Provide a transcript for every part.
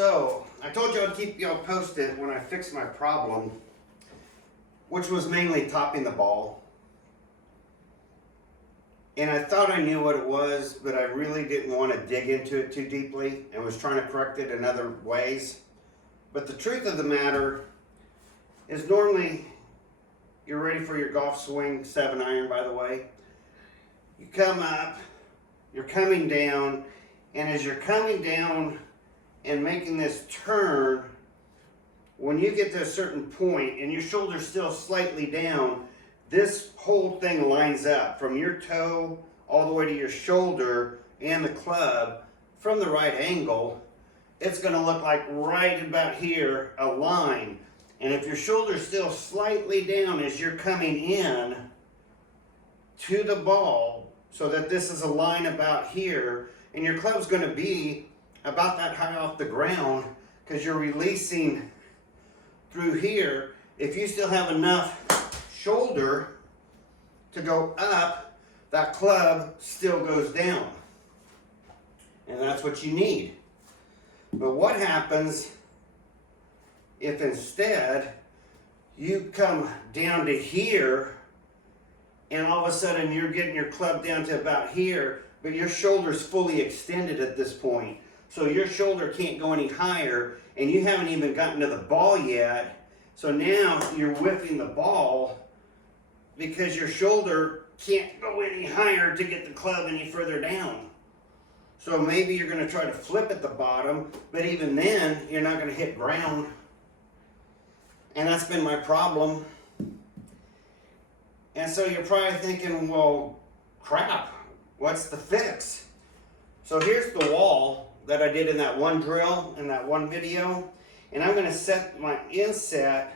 So, I told you I'd keep y'all posted when I fixed my problem, which was mainly topping the ball. And I thought I knew what it was, but I really didn't want to dig into it too deeply and was trying to correct it in other ways. But the truth of the matter is normally, you're ready for your golf swing, 7-iron by the way. You come up, you're coming down, and as you're coming down and making this turn, when you get to a certain point and your shoulder's still slightly down, this whole thing lines up from your toe all the way to your shoulder and the club from the right angle. It's going to look like right about here, a line. And if your shoulder's still slightly down as you're coming in to the ball, so that this is a line about here, and your club's going to be about that high off the ground because you're releasing through here. If you still have enough shoulder to go up, that club still goes down. And that's what you need. But what happens if instead you come down to here and all of a sudden you're getting your club down to about here, but your shoulder's fully extended at this point. So your shoulder can't go any higher and you haven't even gotten to the ball yet. So now you're whipping the ball because your shoulder can't go any higher to get the club any further down. So maybe you're going to try to flip at the bottom, but even then you're not going to hit ground. And that's been my problem. And so you're probably thinking, well, crap, what's the fix? So here's the wall that I did in that one drill, in that one video. And I'm going to set my inset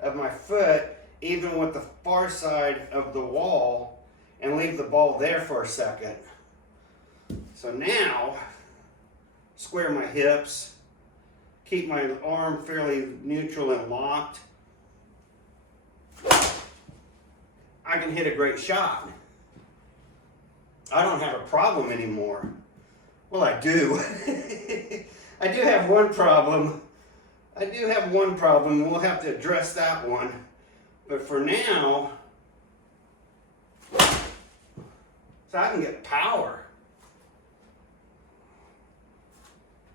of my foot even with the far side of the wall and leave the ball there for a second. So now, square my hips, keep my arm fairly neutral and locked. I can hit a great shot. I don't have a problem anymore. Well, I do. I do have one problem. We'll have to address that one. But for now, so I can get power.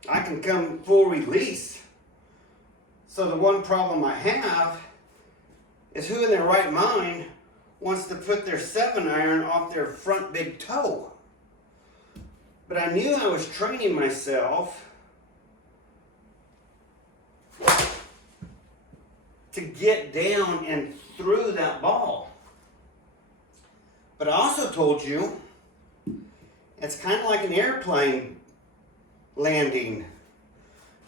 I can come full release. So the one problem I have is who in their right mind wants to put their 7-iron off their front big toe. But I knew I was training myself to get down and through that ball. But I also told you it's kind of like an airplane landing.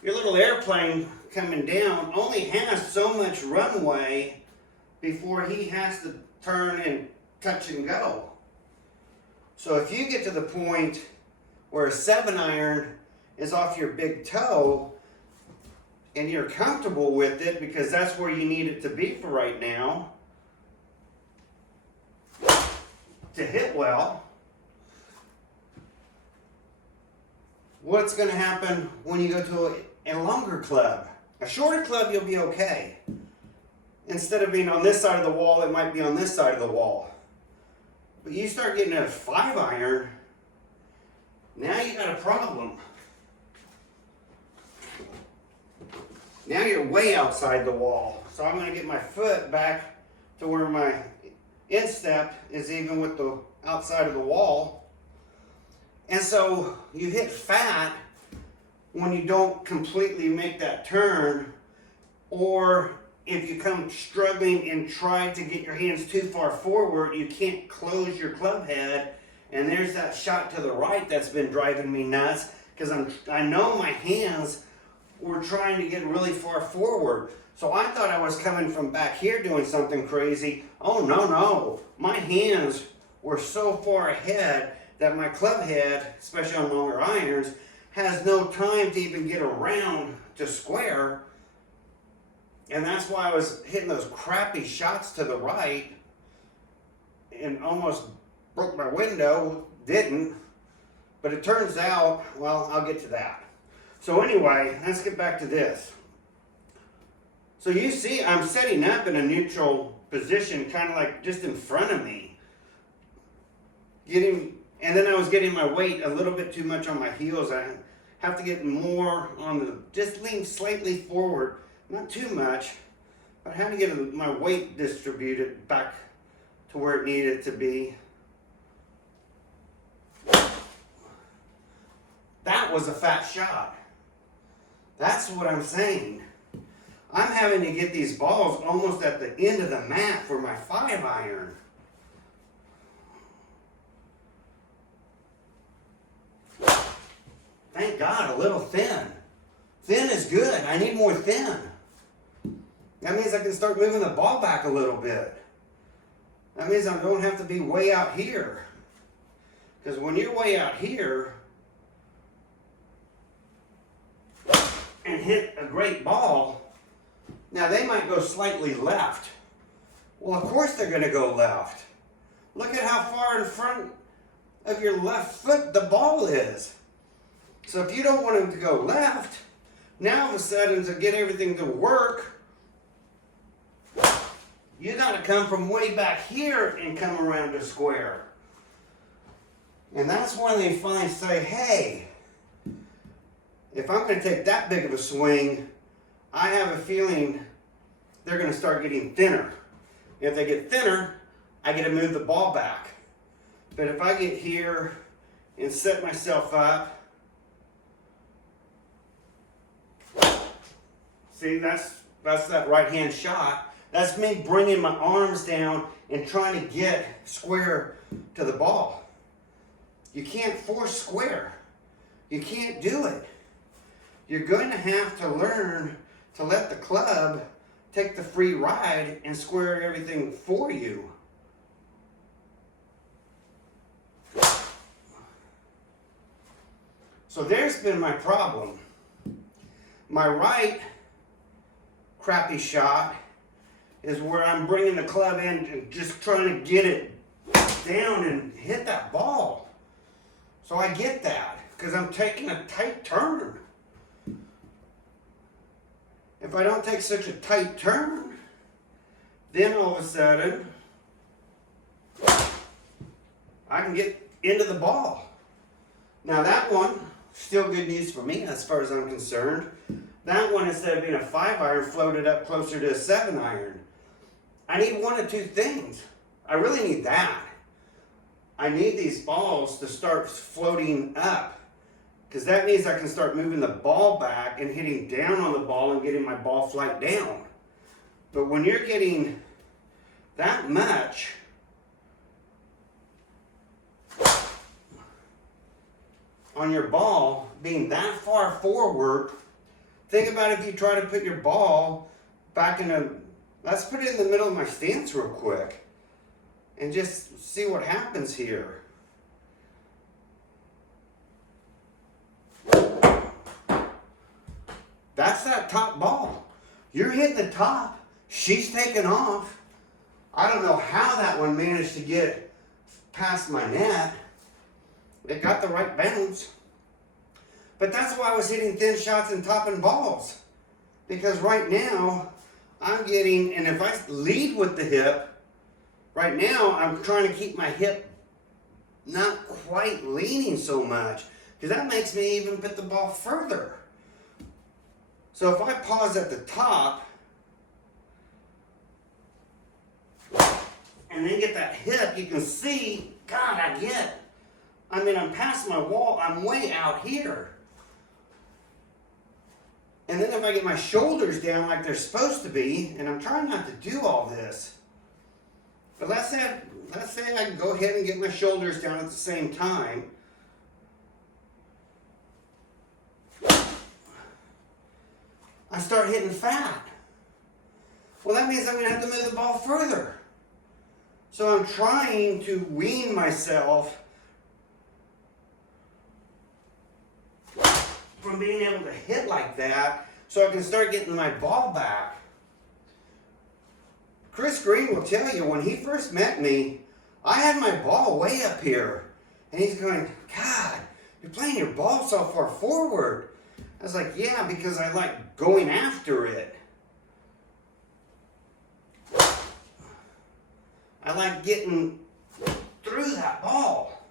Your little airplane coming down only has so much runway before he has to turn and touch and go. So if you get to the point where a 7-iron is off your big toe and you're comfortable with it because that's where you need it to be for right now to hit well, what's going to happen when you go to a longer club? A shorter club, you'll be okay. Instead of being on this side of the wall, it might be on this side of the wall. But you start getting a 5-iron, now you got a problem. Now you're way outside the wall. So I'm going to get my foot back to where my instep is even with the outside of the wall. And so you hit fat when you don't completely make that turn, or if you come struggling and try to get your hands too far forward, you can't close your club head, and there's that shot to the right that's been driving me nuts because I know my hands were trying to get really far forward. So I thought I was coming from back here doing something crazy. Oh no, my hands were so far ahead that my club head, especially on longer irons, has no time to even get around to square. And that's why I was hitting those crappy shots to the right and almost broke my window. Didn't. But it turns out, well, I'll get to that. So anyway, let's get back to this. So you see, I'm setting up in a neutral position, kind of like just in front of me. And then I was getting my weight a little bit too much on my heels. I have to get more on the, just lean slightly forward, not too much, but I had to get my weight distributed back to where it needed to be. That was a fat shot. That's what I'm saying. I'm having to get these balls almost at the end of the mat for my 5-iron. Thank God, a little thin. Thin is good. I need more thin. That means I can start moving the ball back a little bit. That means I don't have to be way out here. Because when you're way out here and hit a great ball, now they might go slightly left. Well, of course they're going to go left. Look at how far in front of your left foot the ball is. So if you don't want them to go left, now all of a sudden to get everything to work, you got to come from way back here and come around the square. And that's when they finally say, hey, if I'm going to take that big of a swing, I have a feeling they're going to start getting thinner. If they get thinner, I get to move the ball back. But if I get here and set myself up, see, that's that right-hand shot. That's me bringing my arms down and trying to get square to the ball. You can't force square. You can't do it. You're going to have to learn to let the club take the free ride and square everything for you. So there's been my problem. My right crappy shot is where I'm bringing the club in and just trying to get it down and hit that ball. So I get that because I'm taking a tight turn. If I don't take such a tight turn, then all of a sudden I can get into the ball. Now that one, still good news for me as far as I'm concerned. That one, instead of being a 5-iron, floated up closer to a 7-iron. I need one of two things. I really need that. I need these balls to start floating up, because that means I can start moving the ball back and hitting down on the ball and getting my ball flight down. But when you're getting that much on your ball, being that far forward, think about if you try to put your ball back in a, let's put it in the middle of my stance real quick and just see what happens here. That's that top ball. You're hitting the top. She's taking off. I don't know how that one managed to get past my net. It got the right bounce. But that's why I was hitting thin shots and topping balls. Because right now, I'm getting, and if I lead with the hip, right now I'm trying to keep my hip not quite leaning so much. Because that makes me even put the ball further. So if I pause at the top, and then get that hip, you can see, God, I'm past my wall, I'm way out here. And then if I get my shoulders down like they're supposed to be, and I'm trying not to do all this, but let's say I can go ahead and get my shoulders down at the same time. I start hitting fat. Well, that means I'm going to have to move the ball further. So I'm trying to wean myself from being able to hit like that so I can start getting my ball back. Chris Green will tell you, when he first met me, I had my ball way up here. And he's going, God, you're playing your ball so far forward. I was like, yeah, because I like going after it. I like getting through that ball.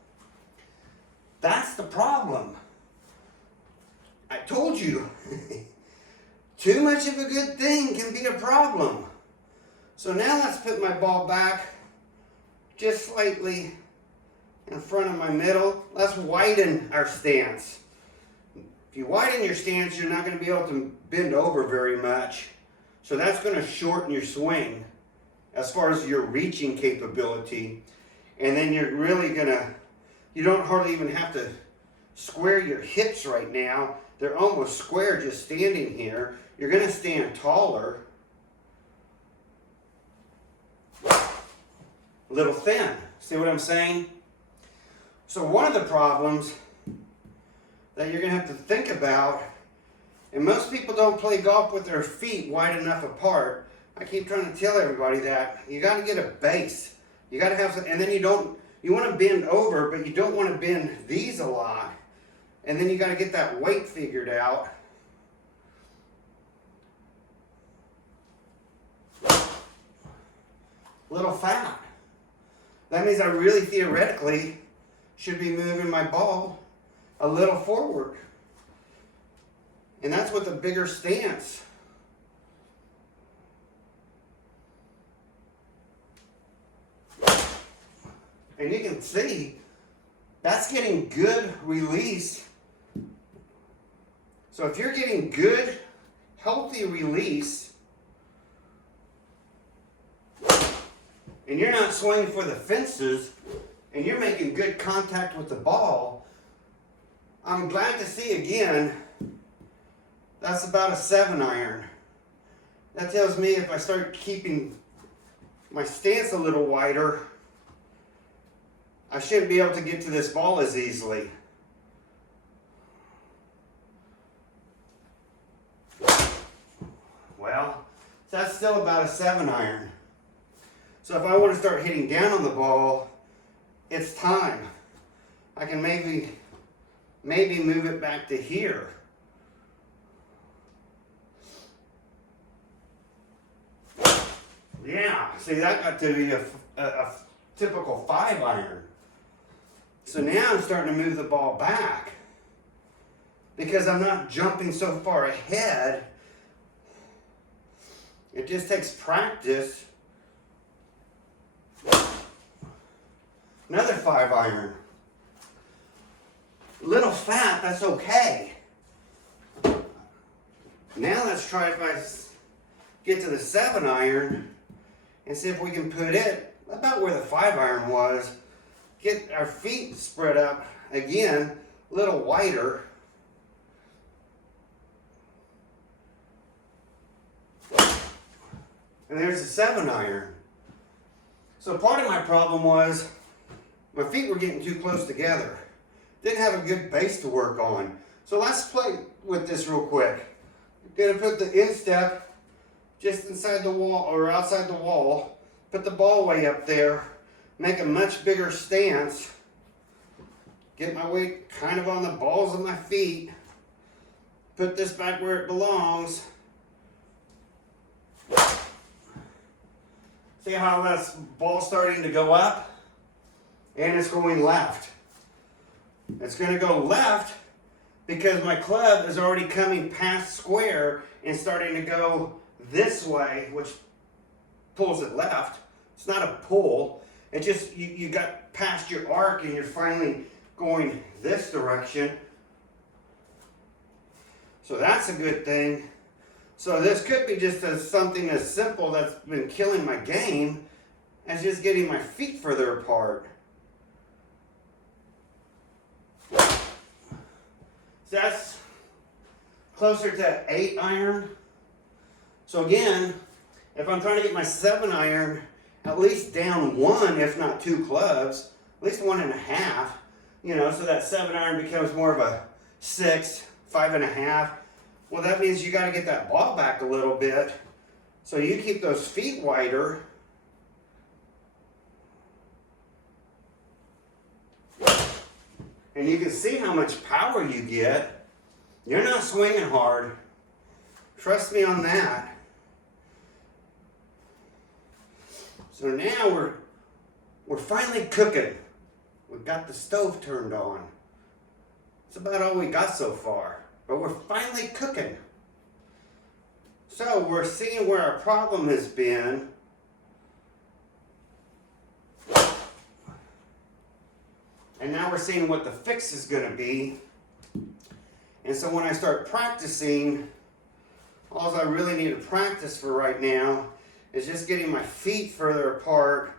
That's the problem. I told you, too much of a good thing can be a problem. So now let's put my ball back just slightly in front of my middle. Let's widen our stance. If you widen your stance, you're not going to be able to bend over very much. So that's going to shorten your swing as far as your reaching capability. And then you're really going to, you don't hardly even have to square your hips right now. They're almost square just standing here. You're going to stand taller. A little thin. See what I'm saying? So one of the problems that you're going to have to think about, and most people don't play golf with their feet wide enough apart. I keep trying to tell everybody that. You got to get a base. You got to have some, and then you want to bend over, but you don't want to bend these a lot. And then you got to get that weight figured out. Little fat. That means I really theoretically should be moving my ball a little forward. And that's with a bigger stance. And you can see that's getting good release. So if you're getting good, healthy release, and you're not swinging for the fences, and you're making good contact with the ball, I'm glad to see again, that's about a 7-iron. That tells me if I start keeping my stance a little wider, I shouldn't be able to get to this ball as easily. Well, that's still about a 7-iron. So if I want to start hitting down on the ball, it's time. I can maybe move it back to here. Yeah, see, that got to be a typical 5-iron. So now I'm starting to move the ball back because I'm not jumping so far ahead. It just takes practice. Another 5-iron. Little fat, that's okay. Now let's try if I get to the 7-iron and see if we can put it about where the 5-iron was. Get our feet spread up again, a little wider. And there's the 7-iron. So part of my problem was my feet were getting too close together. Didn't have a good base to work on. So let's play with this real quick. Gonna put the instep just inside the wall or outside the wall. Put the ball way up there. Make a much bigger stance. Get my weight kind of on the balls of my feet. Put this back where it belongs. See how this ball's starting to go up? And it's going left. It's going to go left because my club is already coming past square and starting to go this way, which pulls it left. It's not a pull. It's just you got past your arc and you're finally going this direction. So that's a good thing. So this could be just something as simple that's been killing my game as just getting my feet further apart. So that's closer to 8-iron. So again, if I'm trying to get my 7-iron at least down 1, if not 2 clubs, at least 1.5, you know, so that 7-iron becomes more of a 6, 5.5. Well, that means you got to get that ball back a little bit. So you keep those feet wider. And you can see how much power you get. You're not swinging hard. Trust me on that. So now we're finally cooking. We've got the stove turned on. It's about all we got so far, but we're finally cooking. So we're seeing where our problem has been. And now we're seeing what the fix is going to be. And so when I start practicing, all I really need to practice for right now is just getting my feet further apart,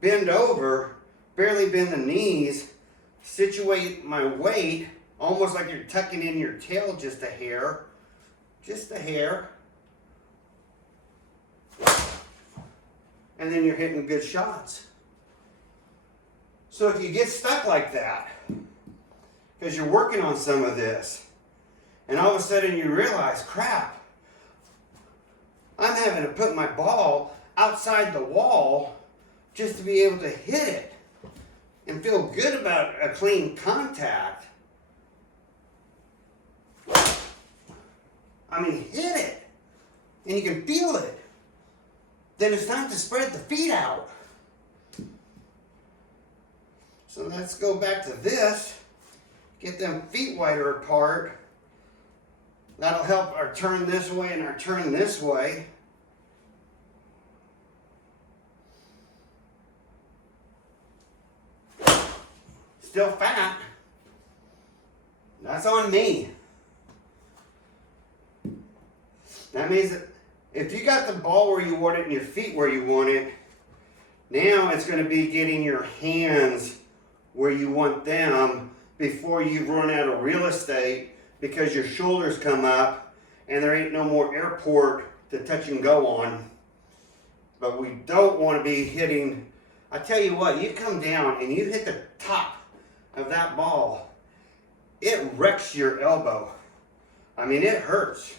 bend over, barely bend the knees, situate my weight, almost like you're tucking in your tail just a hair. Just a hair. And then you're hitting good shots. So if you get stuck like that, because you're working on some of this, and all of a sudden you realize, crap, I'm having to put my ball outside the wall just to be able to hit it and feel good about a clean contact. I mean, hit it, and you can feel it. Then it's time to spread the feet out. So let's go back to this. Get them feet wider apart. That'll help our turn this way and our turn this way. Still fat. That's on me. That means that if you got the ball where you want it and your feet where you want it, now it's going to be getting your hands where you want them before you run out of real estate because your shoulders come up and there ain't no more airport to touch and go on. But we don't want to be hitting, I tell you what, you come down and you hit the top of that ball, it wrecks your elbow. I mean, it hurts.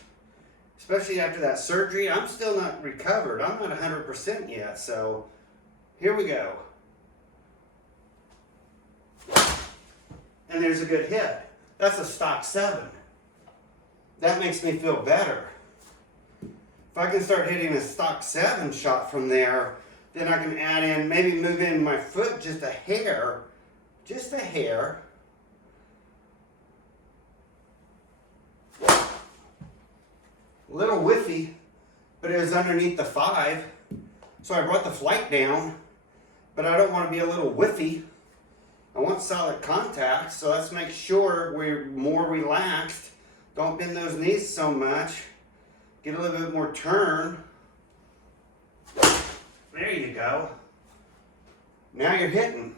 Especially after that surgery. I'm still not recovered. I'm not 100% yet. So here we go. And there's a good hit. That's a stock 7. That makes me feel better. If I can start hitting a stock 7 shot from there, then I can add in, maybe move in my foot just a hair. Just a hair. A little whiffy, but it was underneath the 5. So I brought the flight down, but I don't want to be a little whiffy. I want solid contact, so let's make sure we're more relaxed. Don't bend those knees so much. Get a little bit more turn. There you go. Now you're hitting.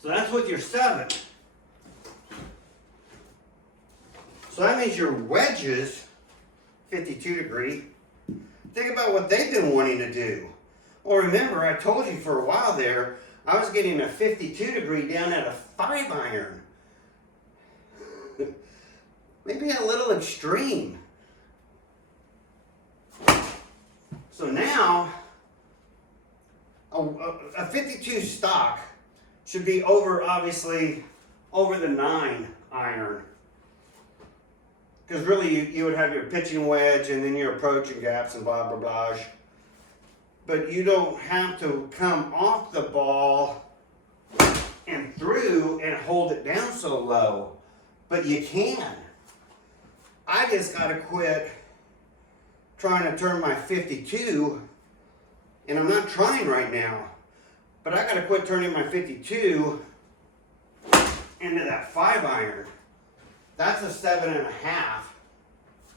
So that's with your 7. So that means your wedges, 52 degree. Think about what they've been wanting to do. Well, remember, I told you for a while there, I was getting a 52 degree down at a 5 iron. Maybe a little extreme. So now, a 52 stock should be over, obviously, over the 9 iron. Because really, you would have your pitching wedge and then your approaching gaps and blah, blah, blah. But you don't have to come off the ball and through and hold it down so low. But you can. I just got to quit trying to turn my 52, and I'm not trying right now, but I got to quit turning my 52 into that 5 iron. That's a 7.5.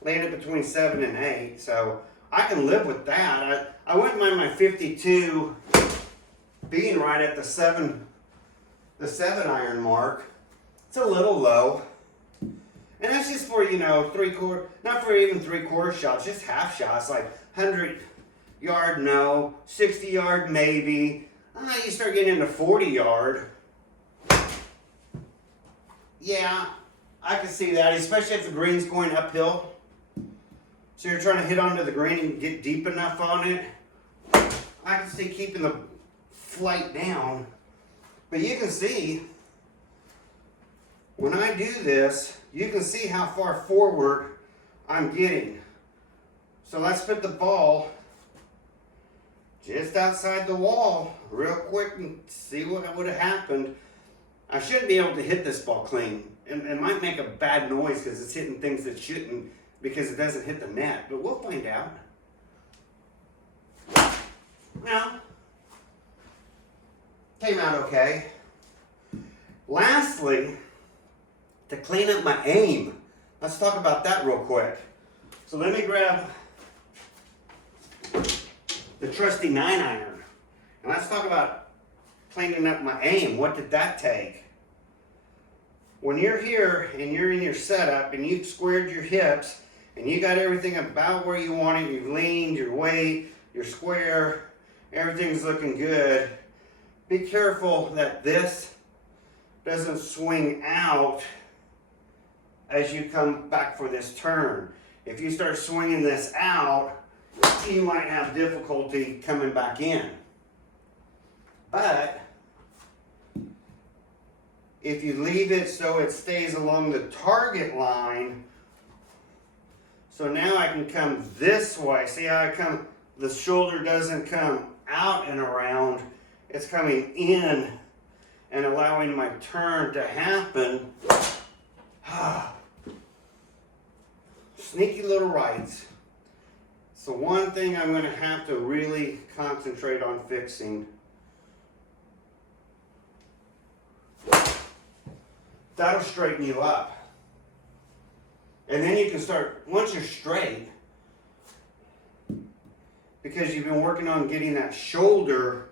Landed between 7 and 8, so I can live with that. I wouldn't mind my 52 being right at the 7 iron mark. It's a little low. And that's just for, you know, not for even 3/4 shots, just half shots, like 100 yard, no, 60 yard, maybe. You start getting into 40 yard. Yeah, I can see that, especially if the green's going uphill. So you're trying to hit onto the green and get deep enough on it. I can see keeping the flight down. But you can see, when I do this, you can see how far forward I'm getting. So let's put the ball just outside the wall real quick and see what would have happened. I shouldn't be able to hit this ball clean. It might make a bad noise because it's hitting things that shouldn't, because it doesn't hit the net, but we'll find out. Well, came out okay. Lastly, to clean up my aim, let's talk about that real quick. So let me grab the trusty 9-iron, and let's talk about cleaning up my aim. What did that take? When you're here and you're in your setup and you've squared your hips and you got everything about where you want it, you've leaned, your weight, your square, everything's looking good, be careful that this doesn't swing out as you come back for this turn. If you start swinging this out, you might have difficulty coming back in. But if you leave it so it stays along the target line, so now I can come this way. See how I come, the shoulder doesn't come out and around, it's coming in and allowing my turn to happen. Sneaky little rights. So one thing I'm going to have to really concentrate on fixing. That'll straighten you up. And then you can start, once you're straight, because you've been working on getting that shoulder.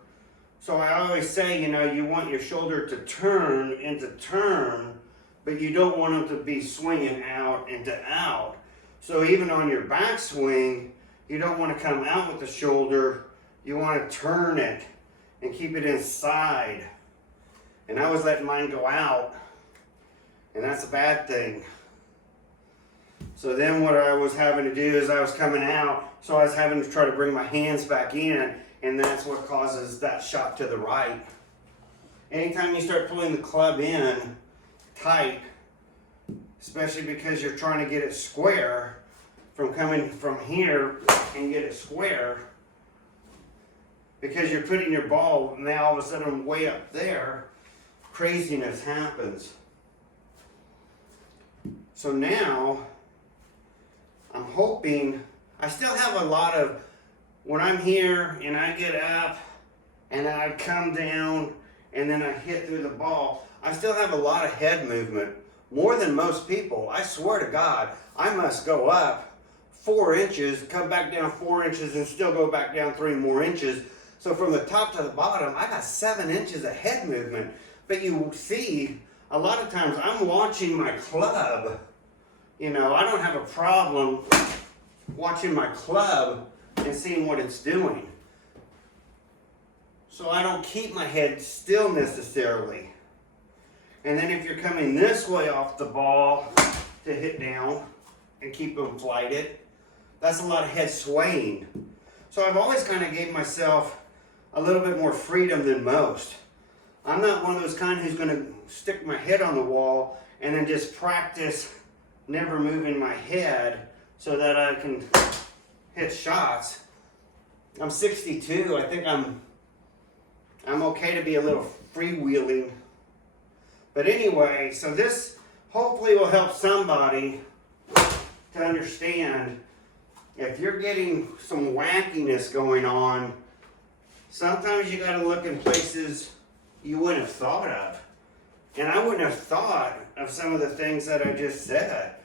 So I always say, you know, you want your shoulder to turn into turn, but you don't want them to be swinging out into out. So even on your backswing, you don't want to come out with the shoulder. You want to turn it and keep it inside. And I was letting mine go out, and that's a bad thing. So then what I was having to do is I was coming out, so I was having to try to bring my hands back in, and that's what causes that shot to the right. Anytime you start pulling the club in tight, especially because you're trying to get it square, from coming from here and get it square, because you're putting your ball now all of a sudden way up there, craziness happens. So now I'm hoping, I still have a lot of, when I'm here and I get up and then I come down and then I hit through the ball, I still have a lot of head movement, more than most people. I swear to God, I must go up 4 inches, come back down 4 inches, and still go back down 3 more inches. So from the top to the bottom, I got 7 inches of head movement. But you see, a lot of times I'm watching my club. You know, I don't have a problem watching my club and seeing what it's doing. So I don't keep my head still necessarily. And then if you're coming this way off the ball to hit down and keep them flighted, that's a lot of head swaying. So I've always kind of gave myself a little bit more freedom than most. I'm not one of those kind who's going to stick my head on the wall and then just practice never moving my head so that I can hit shots. I'm 62. I think I'm okay to be a little freewheeling. But anyway, so this hopefully will help somebody to understand if you're getting some wackiness going on, sometimes you got to look in places you wouldn't have thought of. And I wouldn't have thought of some of the things that I just said.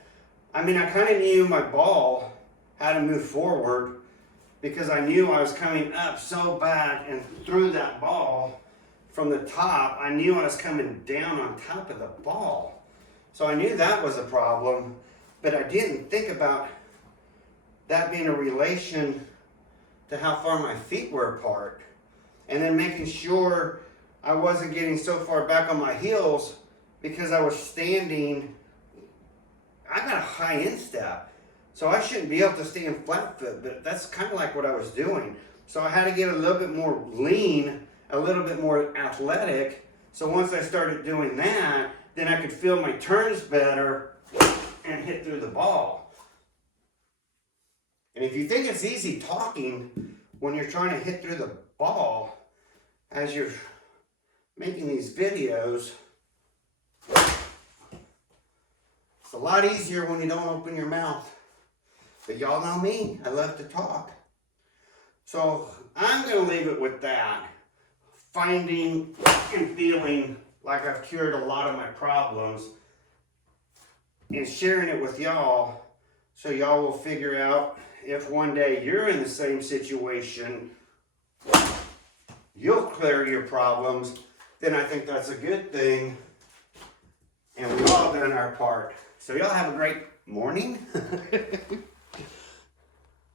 I mean, I kind of knew my ball how to move forward because I knew I was coming up so back and through that ball from the top. I knew I was coming down on top of the ball. So I knew that was a problem, but I didn't think about that being a relation to how far my feet were apart. And then making sure I wasn't getting so far back on my heels because I was standing, I got a high instep. So I shouldn't be able to stand flat foot, but that's kind of like what I was doing. So I had to get a little bit more lean, a little bit more athletic. So once I started doing that, then I could feel my turns better ball. And if you think it's easy talking when you're trying to hit through the ball as you're making these videos, it's a lot easier when you don't open your mouth. But y'all know me, I love to talk. So I'm going to leave it with that. Finding and feeling like I've cured a lot of my problems and sharing it with y'all so y'all will figure out if one day you're in the same situation, you'll clear your problems, then I think that's a good thing. And we've all done our part. So y'all have a great morning.